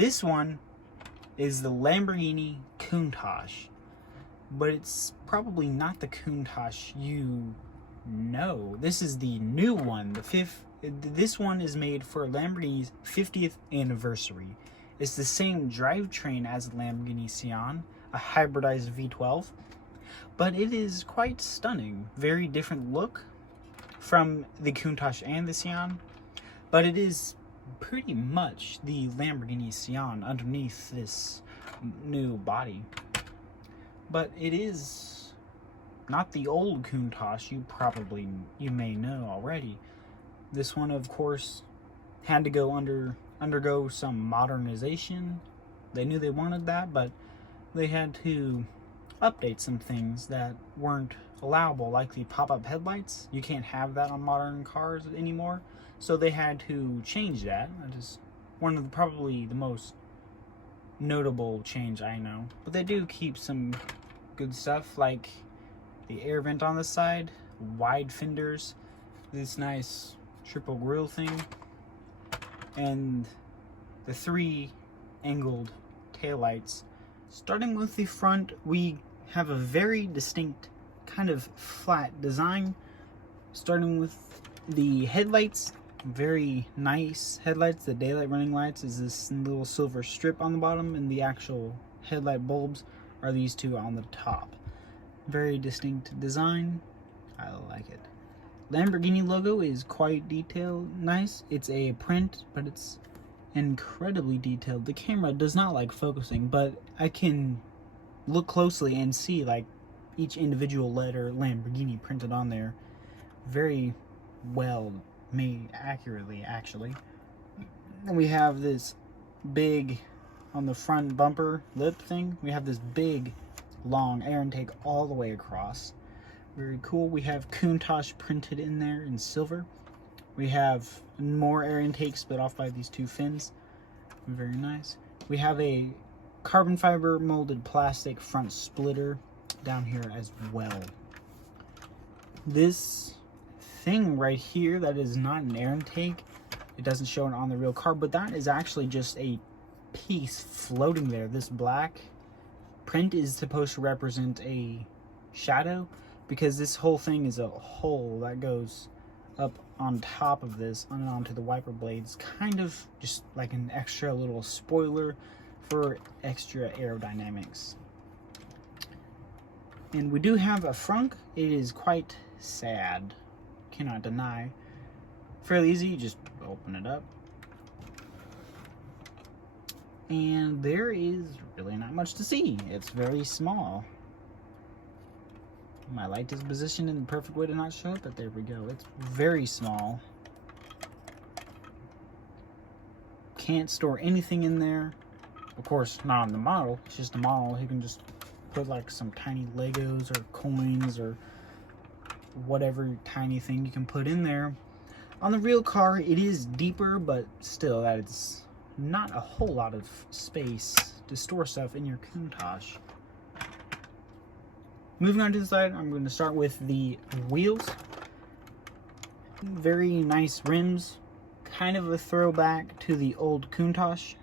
This one is the Lamborghini Countach, but it's probably not the Countach you know. This is the new one. This one is made for Lamborghini's 50th anniversary. It's the same drivetrain as the Lamborghini Sián, a hybridized V12, but it is quite stunning. Very different look from the Countach and the Sián, but it is pretty much the Lamborghini Sián underneath this new body. But it is not the old Countach you may know already. This one, of course, had to go undergo some modernization. They knew they wanted that, but they had to update some things that weren't allowable, like the pop-up headlights. You can't have that on modern cars anymore, so they had to change that. That is one of probably the most notable change I know. But they do keep some good stuff, like the air vent on the side, wide fenders, this nice triple grille thing, and the 3 angled taillights. Starting with the front, we have a very distinct kind of flat design. Starting with the headlights, very nice headlights. The daylight running lights is this little silver strip on the bottom, and the actual headlight bulbs are these 2 on the top. Very distinct design. I like it. Lamborghini logo is quite detailed, nice. It's a print, but it's incredibly detailed. The camera does not like focusing, but I can look closely and see like each individual letter Lamborghini printed on there. Very well made, accurately actually. And we have this big, on the front bumper lip thing, we have this big long air intake all the way across. Very cool. We have Countach printed in there in silver. We have more air intakes split off by these 2 fins. Very nice. We have a carbon fiber molded plastic front splitter down here as well. This thing right here, that is not an air intake. It doesn't show it on the real car, but that is actually just a piece floating there. This black print is supposed to represent a shadow, because this whole thing is a hole that goes up on top of this and onto the wiper blades, kind of just like an extra little spoiler for extra aerodynamics. And we do have a frunk. It is quite sad, cannot deny. Fairly easy, you just open it up, and there is really not much to see. It's very small. My light is positioned in the perfect way to not show it, but there we go. It's very small. Can't store anything in there. Of course, not on the model. It's just a model. You can just put like some tiny Legos or coins or whatever tiny thing you can put in there. On the real car, it is deeper, but still, that is not a whole lot of space to store stuff in your Countach. Moving on to the side, I'm going to start with the wheels. Very nice rims, kind of a throwback to the old Countach.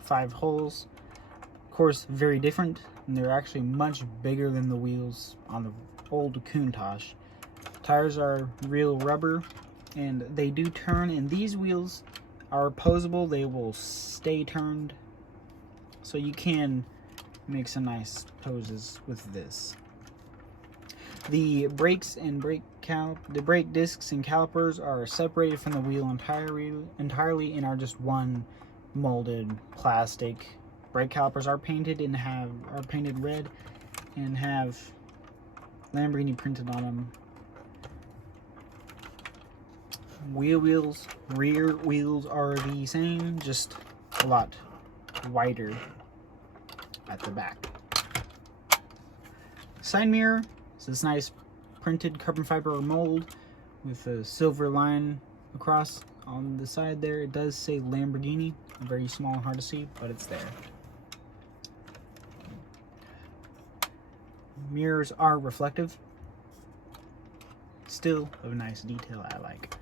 5 holes. Of course, very different, and they're actually much bigger than the wheels on the old Countach. Tires are real rubber, and they do turn, and these wheels are posable. They will stay turned, so you can make some nice poses with this. The brakes and the brake discs and calipers are separated from the wheel entirely and are just one molded plastic. Brake calipers are painted and are painted red and have Lamborghini printed on them. Rear wheels are the same, just a lot wider at the back. Side mirror is this nice printed carbon fiber mold with a silver line across on the side there. It does say Lamborghini, very small and hard to see, but it's there. Mirrors are reflective, still of nice detail I like.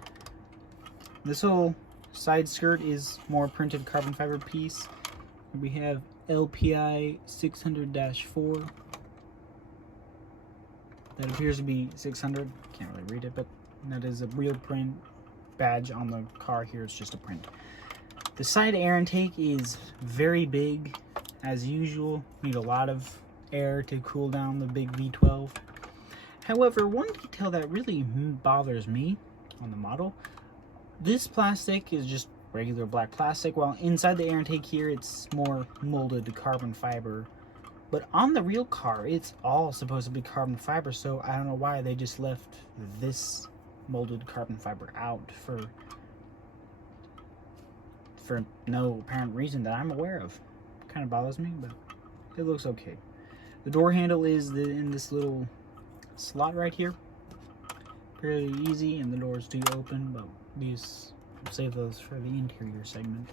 This whole side skirt is more printed carbon fiber piece. We have LPI 600-4. That appears to be 600. Can't really read it, but that is a real print badge on the car. Here it's just a print. The side air intake is very big, as usual. Need a lot of air to cool down the big V12. However, one detail that really bothers me on the model, this plastic is just regular black plastic, while inside the air intake here it's more molded carbon fiber. But on the real car, it's all supposed to be carbon fiber, so I don't know why they just left this molded carbon fiber out for no apparent reason that I'm aware of. Kind of bothers me, but it looks okay. The door handle is in this little slot right here. Fairly easy, and the doors do open, but these, save those for the interior segment.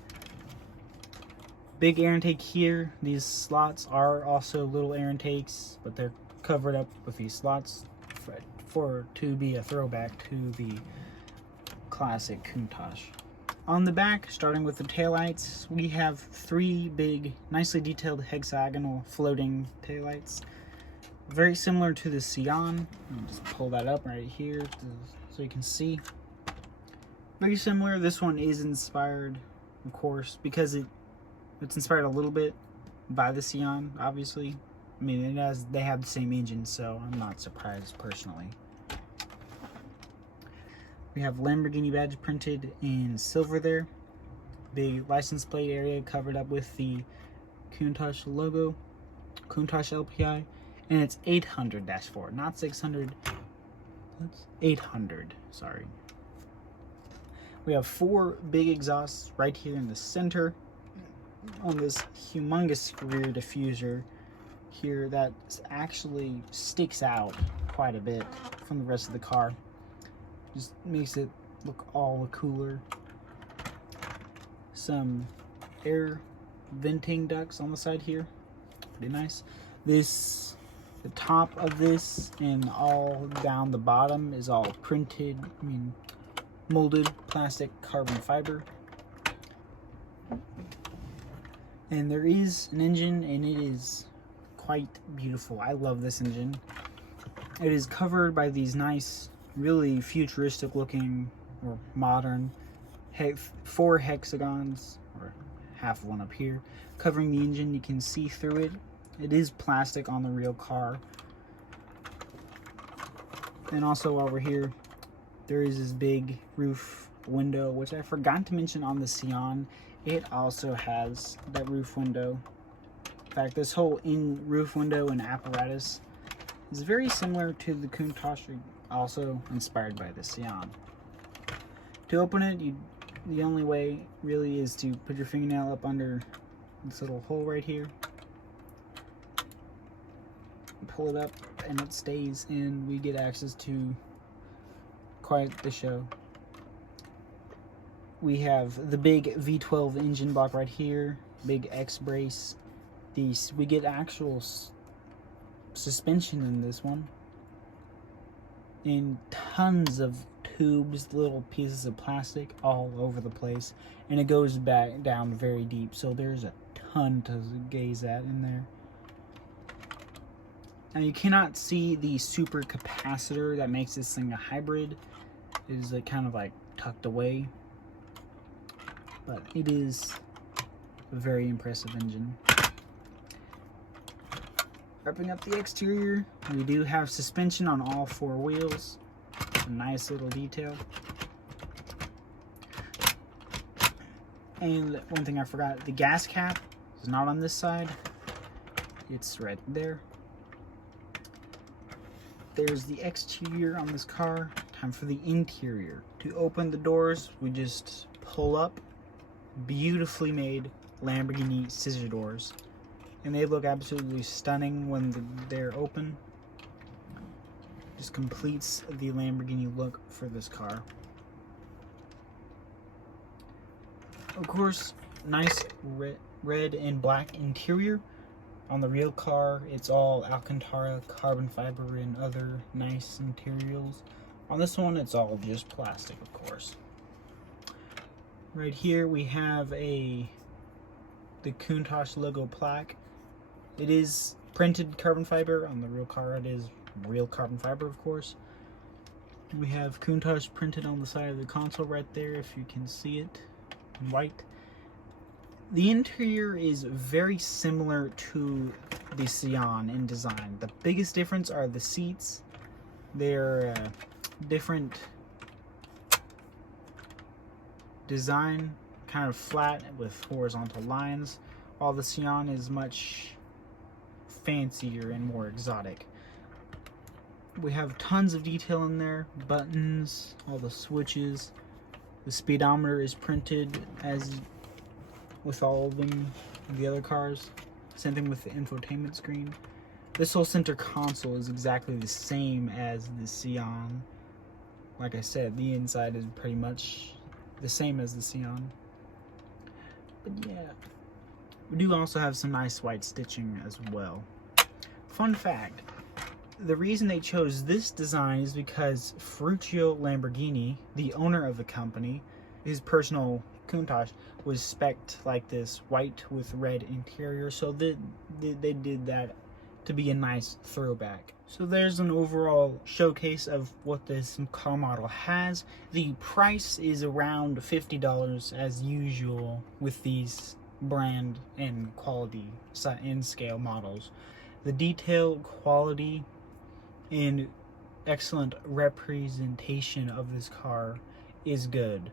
Big air intake here. These slots are also little air intakes, but they're covered up with these slots to be a throwback to the classic Countach. On the back, starting with the taillights, we have 3 big, nicely detailed hexagonal floating taillights. Very similar to the Sián. I'll just pull that up right here so you can see. Very similar. This one is inspired, of course, because it's inspired a little bit by the Sián, obviously. I mean, they have the same engine, so I'm not surprised personally. We have Lamborghini badge printed in silver there. Big license plate area covered up with the Countach logo, Countach LPI, and it's 800-4, not 600. That's 800, sorry. We have 4 big exhausts right here in the center on this humongous rear diffuser here that actually sticks out quite a bit from the rest of the car. Just makes it look all cooler. Some air venting ducts on the side here, pretty nice. The top of this and all down the bottom is all printed, molded plastic carbon fiber. And there is an engine, and it is quite beautiful. I love this engine. It is covered by these nice, really futuristic looking or modern 4 hexagons, or half one up here, covering the engine. You can see through it. It is plastic on the real car. And also over here, there is this big roof window, which I forgot to mention on the Sián. It also has that roof window. In fact, this whole roof window and apparatus is very similar to the Countach, also inspired by the Sián. To open it, the only way really is to put your fingernail up under this little hole right here. Pull it up and it stays in. We get access to quite the show. We have the big V12 engine block right here, big X brace. We get actual suspension in this one, and tons of tubes, little pieces of plastic all over the place, and it goes back down very deep, so there's a ton to gaze at in there. Now you cannot see the super capacitor that makes this thing a hybrid. It is kind of like tucked away, but it is a very impressive engine. Wrapping up the exterior, we do have suspension on all 4 wheels. A nice little detail. And one thing I forgot, the gas cap is not on this side. It's right there. There's the exterior on this car. Time for the interior. To open the doors, we just pull up beautifully made Lamborghini scissor doors. And they look absolutely stunning when they're open. Just completes the Lamborghini look for this car. Of course, nice red and black interior. On the real car, it's all Alcantara, carbon fiber, and other nice materials. On this one, it's all just plastic, of course. Right here we have the Countach logo plaque. It is printed carbon fiber. On the real car it is real carbon fiber, of course. We have Countach printed on the side of the console right there, if you can see it in white. The interior is very similar to the Sián in design. The biggest difference are the seats. They're different design, kind of flat with horizontal lines, while the Sián is much fancier and more exotic. We have tons of detail in there, buttons, all the switches. The speedometer is printed as with all of them, the other cars. Same thing with the infotainment screen. This whole center console is exactly the same as the Sián. Like I said, the inside is pretty much the same as the Sián. But yeah, we do also have some nice white stitching as well. Fun fact, the reason they chose this design is because Ferruccio Lamborghini, the owner of the company, his personal Countach was spec'd like this, white with red interior, so they did that to be a nice throwback. So there's an overall showcase of what this car model has. The price is around $50 as usual with these brand and quality and scale models. The detail, quality, and excellent representation of this car is good.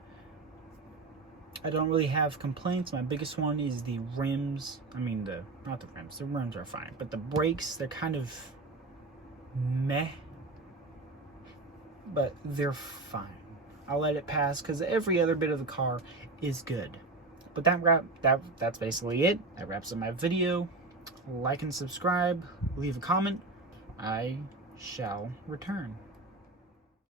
I don't really have complaints. My biggest one is the rims. I mean, not the rims. The rims are fine, but the brakes, they're kind of meh, but they're fine. I'll let it pass because every other bit of the car is good. But that's basically it. That wraps up my video. Like and subscribe. Leave a comment. I shall return.